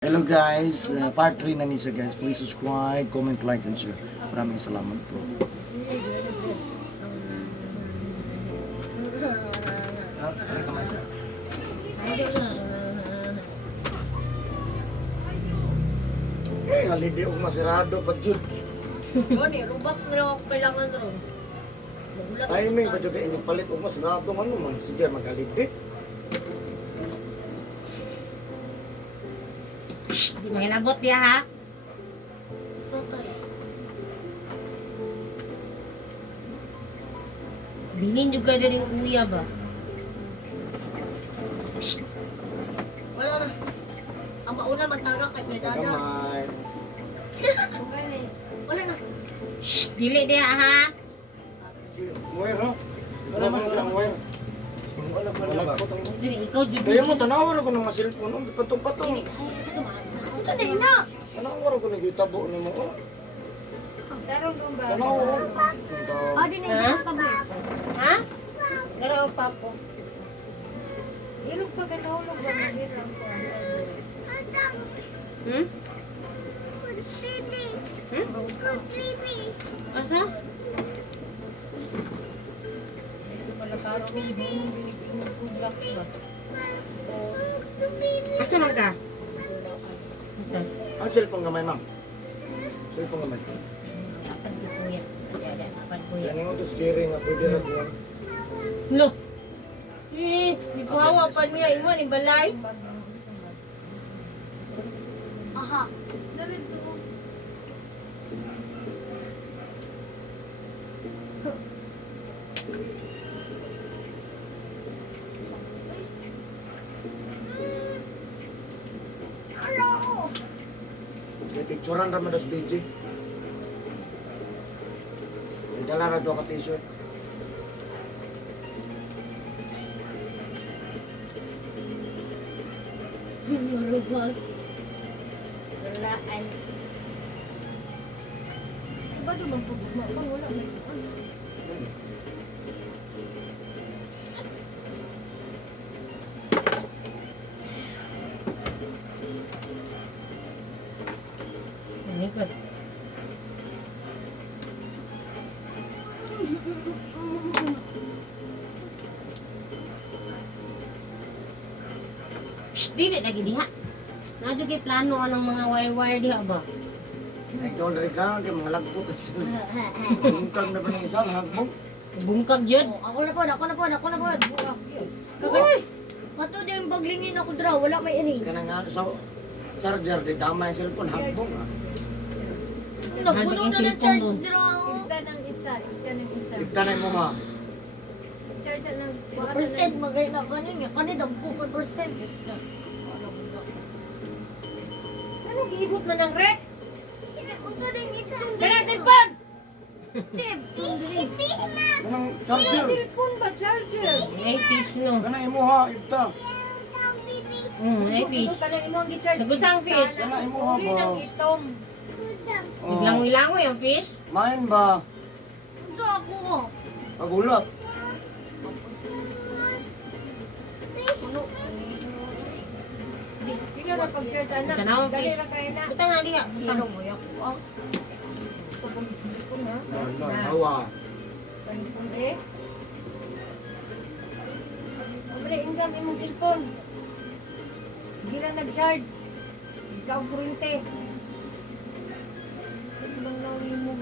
Hello guys, part 3 na niya guys. Please subscribe, comment, like, and share. Maraming salamat po. Eh, haliday og masirado pa jud. Gani, Robux na lang ako kailangan ron. Timing pa jud kay inyong palit og masirado ano man. Sige, maghaliday. Di makilabot niya ha? Bilin juga dari kuya ba? Wala na. Ang mauna magtara kay may dada. Kamay. Wala na. Shh, dili dia ha? Muwer ha? Wala man kang muwer. Wala ko tong. Dili, ikaw jud. Kaya mo tanawon ako ng mga cellphone, ang patong-patong. Ito din na. Tanawon ako nagitabo nimo. Oh. Darong lumba. Tanawon. Ah, di na ito ka ba? Ha? Dara pa po. Ilog pa ka naulog ba ng hirang ko? Hmm? Asa? Ito pala karong binibing kudlak ba? Asa man ka? Asa? Ang cellphone gamay, ma'am. Cellphone gamay. Dapat di kuya. Ada dapat kuya. Yan yung utos Jerry nga pwede rin yan. Lo. Di bawa pa niya imo ni balay. Aha. Narito. May picturean raman dos BG. May dala na doon ka t-shirt. Marubal. Walaan. Iba doon bang pagkuma? Pang wala na ito. Ini kan. Shh, dili lagi diha. Nado kay plano anong mga wire-wire diha ba? Ay, ikaw na rin ka, kaya mga lagto kasi. Bungkag na ba ng isa, hagbong? Bungkag jud. Ako na po, ako na po, ako na po. Uy! Kato din yung paglingin ako draw, wala may ini. Kaya na nga sa charger, di tama yung cellphone, hagbong ah. Napuno na ng charge Cellphone draw. Ika ng isa, ika ng isa. Tigtanay mo ha. Charge ng Percent magay na kanin nga kanid ang 4%. Ano giibot man ng rek? Unsa din itong Kaya cellphone. Tip. Kanang charger. Cellphone ba charger? Ay fish no. Kanang imo ha, ibta. Ay fish. Ito ka lang imong gi-charge. Nagusang fish. Kanang imo ha Uri ba? ng itong. Oh. Langoy-langoy ang fish. Main ba? Ito ako ko. Pagulat. Ano? Hindi na pag-charge anak. Tanaw, Dali fish. ra kayo na. Butang na diha. Sino mo yak ko? Ito pong silikon ha. Hawa. Panipon eh. Abre, ingam imong cellphone. Hindi na nag-charge. Ikaw kurente. Ito lang nawin mo.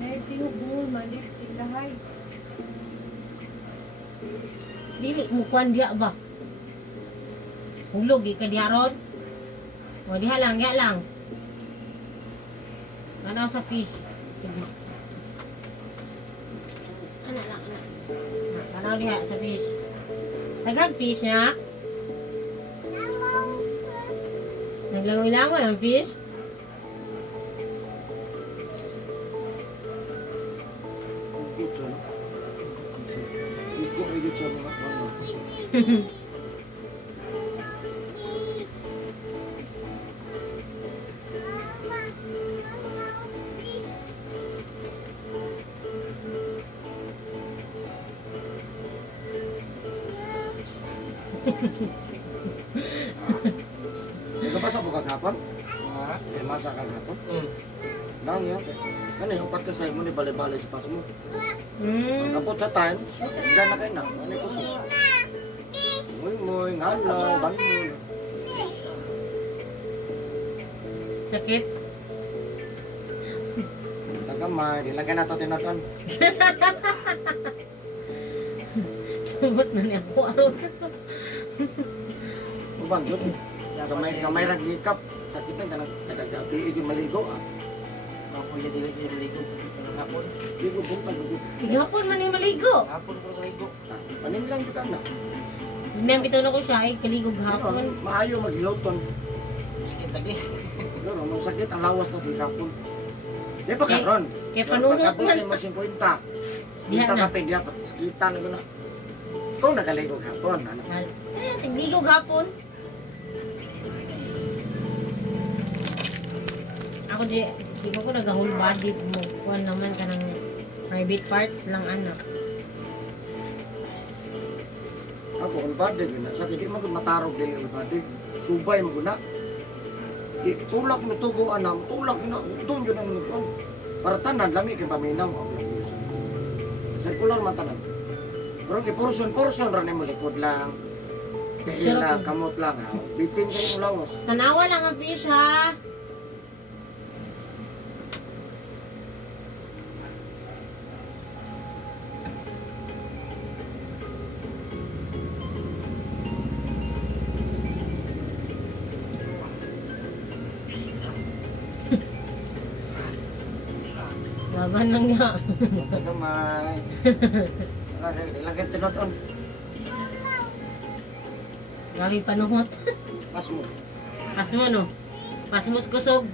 Naitihugol, malit silahay. Dili mo kuan dia ba? Hulog di ka diha ron. O diha lang, diha lang. Ano sa fish? Sige. Ana lang, ana. Ano diha sa fish? Tagag fish na. Naglangoy-langoy ang fish. Iko ay dito sa mga ano. Nagpasa mo kagapon? Ha? May masa kagapon? Hmm. Nang yan. Ano yung upat ka sa'yo mo ni bali-bali sa pas mo. Hmm. Pagkapot sa time, dyan na kayo na. Ano yung kusog? Muy, ngalaw, bangon. Sakit. Tagamay, dilagyan na ito tinatan. Sumot na niya ako aron. Ubang yun. Kamay ragikap. Sakit na ganang kadagabi. Hindi maligo ah. Ako yung dili-dili ko. Hapon. Ligo buntag. Gihapon man yung maligo. Hapon ko kaligo. Panin lang kita na. Hindi bitaw na ko siya ay kaligog hapon. Maayo maghiloton. Sakit lagi. Pero nung sakit ang lawas na di kapon. Di ba karon? Kaya panunot Pagkabutin man. mo 50. Diha 50 na. kape diya pati sakita na guna. Ikaw nagaligog hapon. Ano? Tigligog hapon. Ako di ko nag-whole body mo. Kuan naman ka ng private parts lang anak. Ako ulbade gina. Sa di man gud matarog dili ulbade. Subay mo guna. Tulak mo tugo anam, tulak na doon yun ang nagpon. Para tanan lami kay paminaw ang lami sa. Circular man tanan. Pero kay portion ra nimo likod lang. Kaila kamot lang ha. Bitin kay ulawas. Tanawa lang ang fish ha. Laban lang nga. Tagamay. Ilagay tinoton. Grabe panuhot. Pas mo. Pas mo no. Pas mo kusog.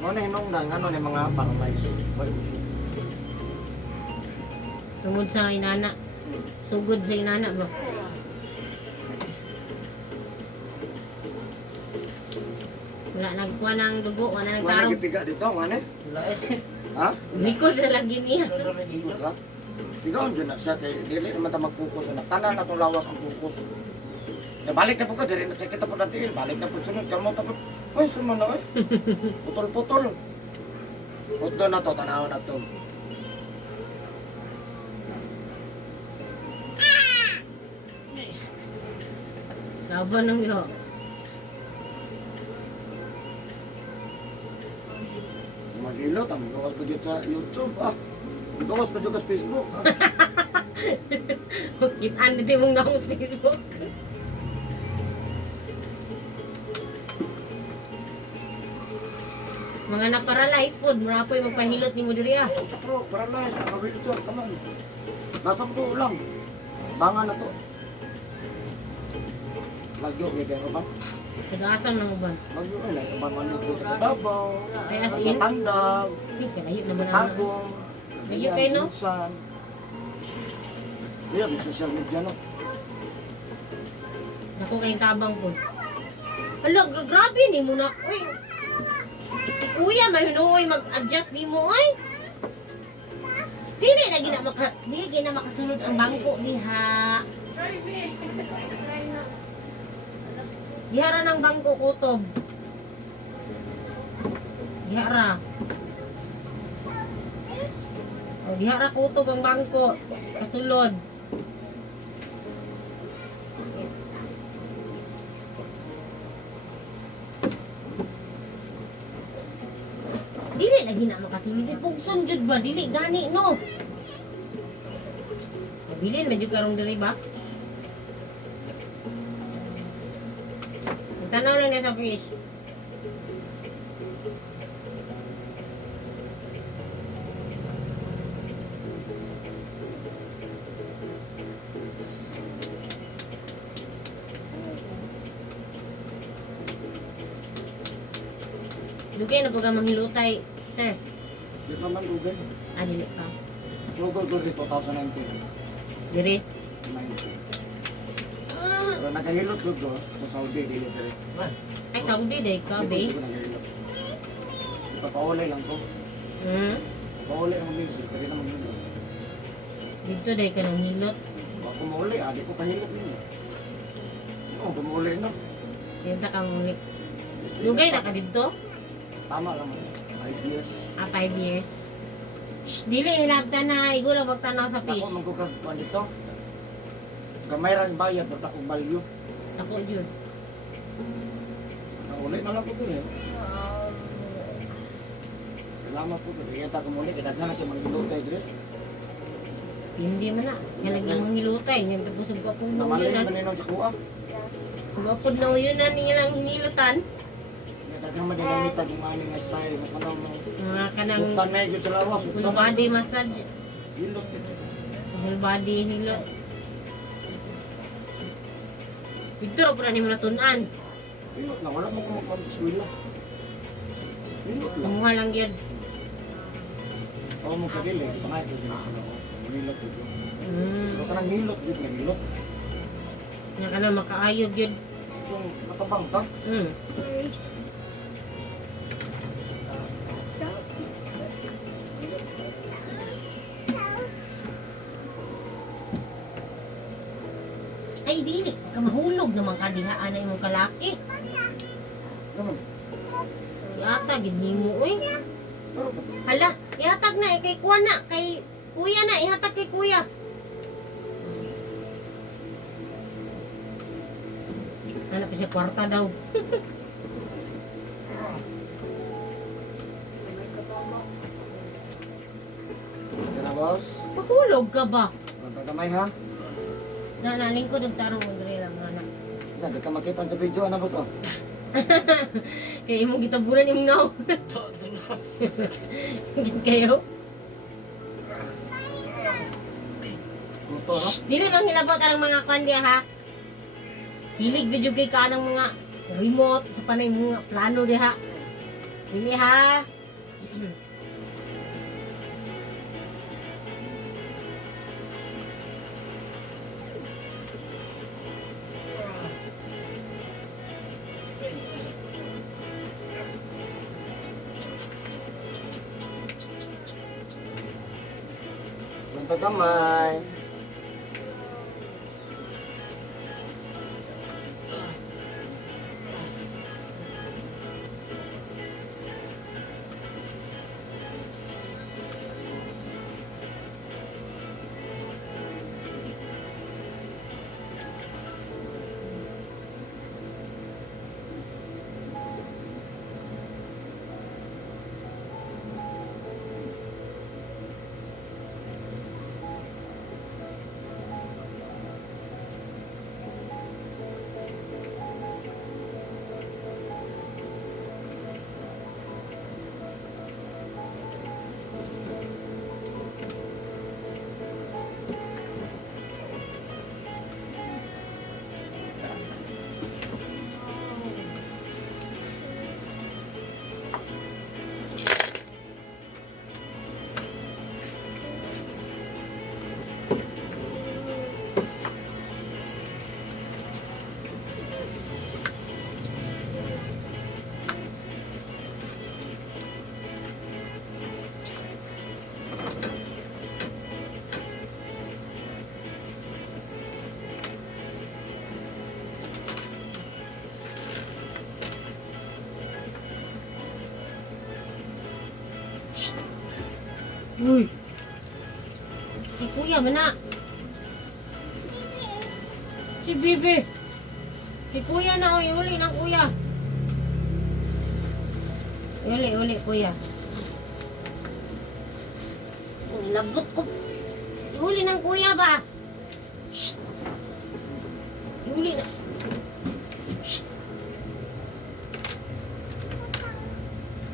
Mo na hinungdan ano ni mga panglays. Boy uso. Tungod sa inana. Sugod sa inana bro. Wala nagkuha ng dugo, wala Wala nagtarong. gipiga dito ngane? Wala eh. Ha? Likod na lagi niya. Wala. Ikaw dyan na siya kay dili naman ta magfokus na tanan na tong lawas ang fokus. Ya balik na po ka diri na sa kita po natin. Balik na po sunod kamo ta po. Ay suman na ay. Putol-putol. Putol na to tanaw na to. Laban ng iyo. Magilot ang gawas pa dyan sa YouTube ah. Gawas pa dyan sa Facebook ah. Kitaan dito mong na sa Facebook. Mga na-paralyze po, mura po yung magpahilot ni mo diri ah. Stroke, paralyzed, nakawheelchair, kaman. Nasa po lang. Bangan na to. Lagyo, gaya ba? Nag-aasam ng uban. Lagyo, ay, nagpaman dito sa Davao. Ay, as in? Tandag, Ay, kalayo naman ang Tagong. Lagyo kayo, no? Yeah, may social media, no? Naku kayong tabang po. Hala, grabe ni mo na. Uy, si kuya, mahinuoy mag-adjust ni mo, oy. Dili na makasunod ang bangko diha. Dihara ng bangko kutob. Dihara. O, dihara kutob ang bangko. Kasulod. Dili lagi na makasulod. Pugson jud ba? Dili gani no. Bilin medyo karong dili ba? Tanaw lang niya sa fish. Dugay na po ka manghilutay, sir. Di pa man lugan. Ah, dili pa. Sugod ko rin 2019. Diri. 19. Ah, Pero nakahilot ko to sa Saudi, dili pa rin. ay, Saudi day ka, be. Ipapaulay lang to. Hmm? Paulay ang misis, pwede na maghilot. Dito day ka nang hilot. Ako muli, di ko kahilot niyo. Oo, bumuli na. Yun kang ulit. Lugay na ka dito? Tama lang man. 5 years. 5 years. Shh, dili hinabtan na. Igo lang magtanaw sa fish. Ako magkukagpuan dito. Gamay rin bayad, ba't akong value. Ako yun. Nauli na lang ko ito eh. Salamat po. Kaya ta kumuli, kaya na kayo manggilutay dire. Hindi man na. Yan lagi mong hilutay. Yan tapos ang gwapong Namalay nauyunan. maninon sa kuha. Gwapong nauyunan niya lang hinilutan. Kaya dagang madinamita kung ano nga style. Kapanaw mo. Mga kanang Buktan na yun sa lawas. full body massage. Hilot yun. Full body hilot. Ito rin po na mo natunan. Hilot lang. Wala mo kumapag eskwela. Hilot lang. Kumuha lang yun. Oo mo sa dili. Pangay ko sila sa lawas. Hilot yun. Pero Hmm. kanang hilot yun. Hilot. Yan ka na makaayog yun. Kung matabang ka. Hmm. Ay, dili. Kamahulog naman ka dihaan na imong kalaki. Naman. Yata, gini mo, uy. Pero Hala, ihatag na, kay kuya na, kay kuya na, ihatag kay kuya. Hanap siya kwarta daw. Kaya na boss. Mahulog ka ba? Magkakamay ha. Nanaling ko ng tarong mo dali lang, anak. Hindi ka makita sa video na boss oh. Kaya imong gitabunan yung ngaw. Kayo? Luto no. Dili mang hilabot ang mga kandya ha. Hilig video kay ka ng mga remote sa panay mga plano diha. Dili ha. Magkakamay. Uy. Si kuya mana. Si Bibi. Si kuya na, uli ng kuya. Uli, kuya. Labot ko. Uli ng kuya ba? Shh. Uli na. Shh.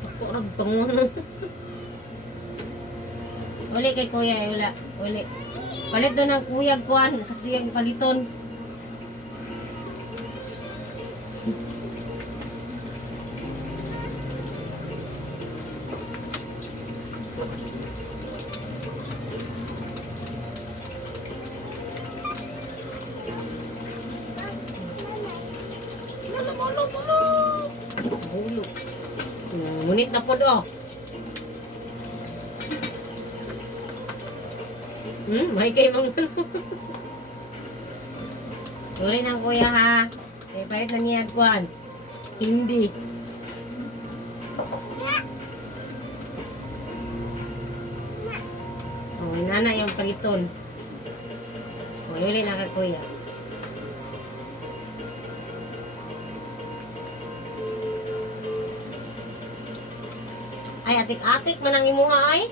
Ako nagpanguno. Uli kay kuya, wala. Uli. Palit doon ng kuya kuan. Sa kuya paliton. Hulog. Ngunit na po do. May kayo mga Uli ng kuya ha. Kaya palit na niya kuhan. Hindi. Oh, inana yung paliton. Oh, uli na kay kuya. Ay, atik-atik man ang imuha ay.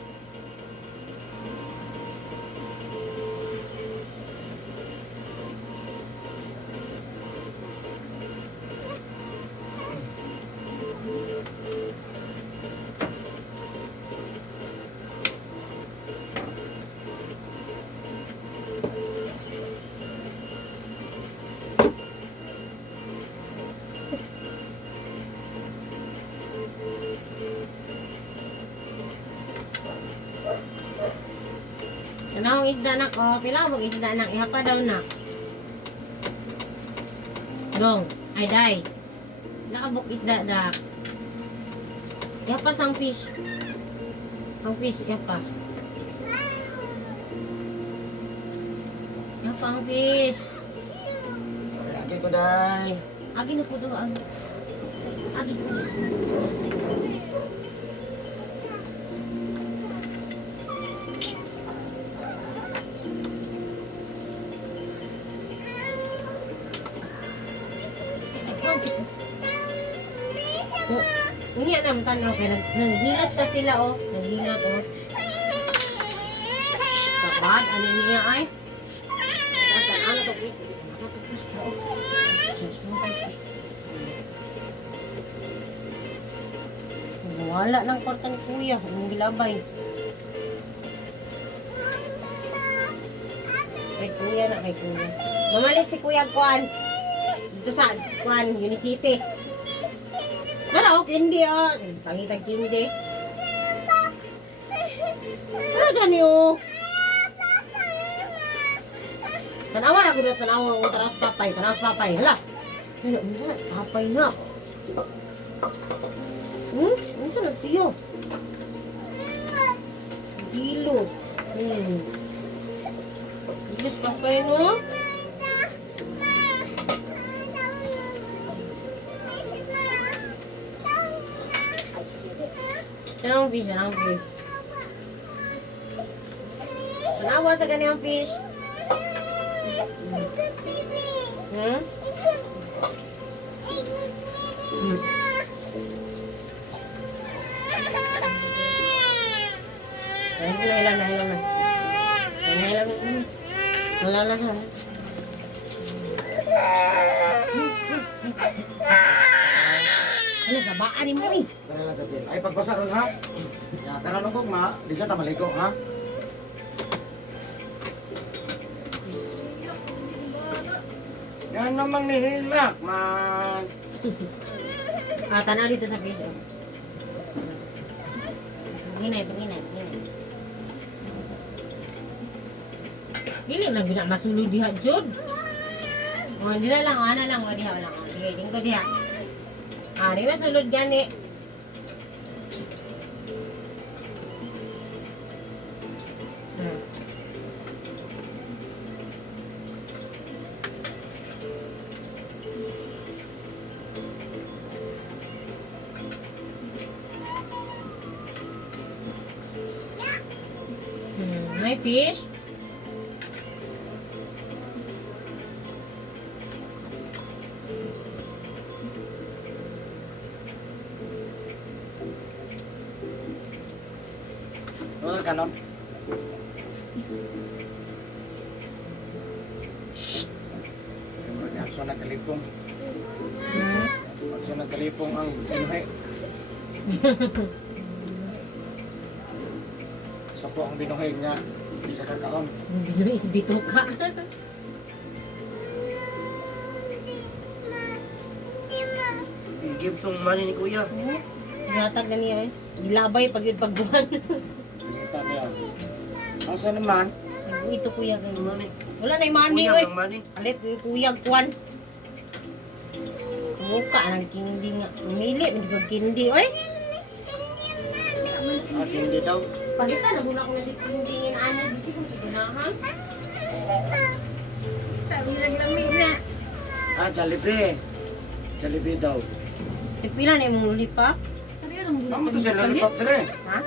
Ano ang isda nak? Oh, pila mo isda nak? Ihapa daw nak. Dong, ay day. Nakabuk isda dak. Ihapa sang fish. Ang fish ihapa. Ihapa ang fish. Lagi ko day. Agi na po doon. Agi po. Hindi na tanaw kaya nanghilat pa sila oh. Nanghilat oh. Kapag ano niya ay? Ano to please? Ano to please oh. Wala ng kwartan kuya, ang gilabay. Kay kuya na kay kuya. Mamalit si kuya Kuan. Dito sa Kuan, Unicity. Wala oh, kindi oh. Pangitag kindi. Ano gani oh? Tanawa na ko na tanawa ang taras papay. Hala. Ano na? Papay na. Ano na siyo? Dilo. Bilis papay no? Anong fish? Tanawa sa ganyan fish. Hmm? Nailan na. Wala na. Ano sa baan mo eh? Ay, pagbasa ron ha. Ya, tara nung ma, di siya tamaligo ha. Yan namang nihilak, man. Tanaw dito sa fish. Panginay. Dili lang gina masulod diha jud. Oh, dila lang ana lang diha lang. Sige, dingko diha. Di masulod gani. May fish. Wala ka nun. Action na kalipong. Action na kalipong ang binuhay. So po ang binuhay niya, di sa kakaon. Binuhi is bituka. Give tong money ni kuya. Gatag na niya eh. Gilabay pag yun pagbuhan. Kita niya. Asa naman? Ito kuya kay Money. wala na yung money Kuya oy. ng money. Alit kuya Kuan. Muka ng kindi nga. Umili man pag kindi oy. At hindi daw. Palitan na muna ko na si kindi ngin ana di siguro ganahan. Tabi naglamig na. Jollibee. Jollibee daw. Pila na yung lipa? Kaya lang muna Amo to sa sa palit. lollipop dire. Ha?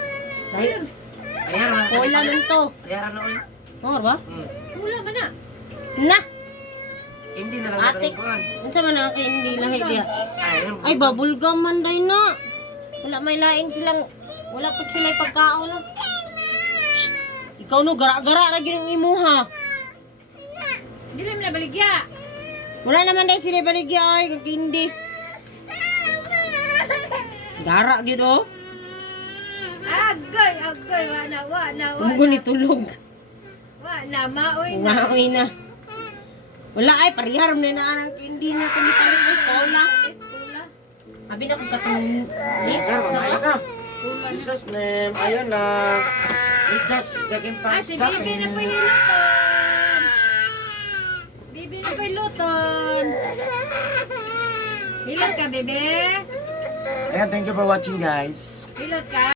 Ayun. Ayaran na. Wala man to. Ayaran na oy. Or ba? Wala man na. Na! Hindi na lang Ate. natin kuhan. Unsa man ang hindi lahi diya? Ayun. Ay, babulgam man day na. Wala may lain silang, wala pa sila pagkaon na. Shh! Ikaw no, gara-gara na yung imuha. Hindi lang na baligya. Wala naman day sila baligya ay, kakindi. Gara gid oh. Agay, agay, wana. Umugo ni tulog. Wana, maoy na. Umaoy na. Wala ay, parihar na ang hindi na kundi palit ay tola. Tula. Abi na kung katong lips Sir, mamaya na. ka. Jesus name, ayun na. We just second Ah, part. si Bibi na pa hiluton. Bibi na pa hiluton. Hilot ka, Bibi. Ayan, thank you for watching guys. Hilot ka.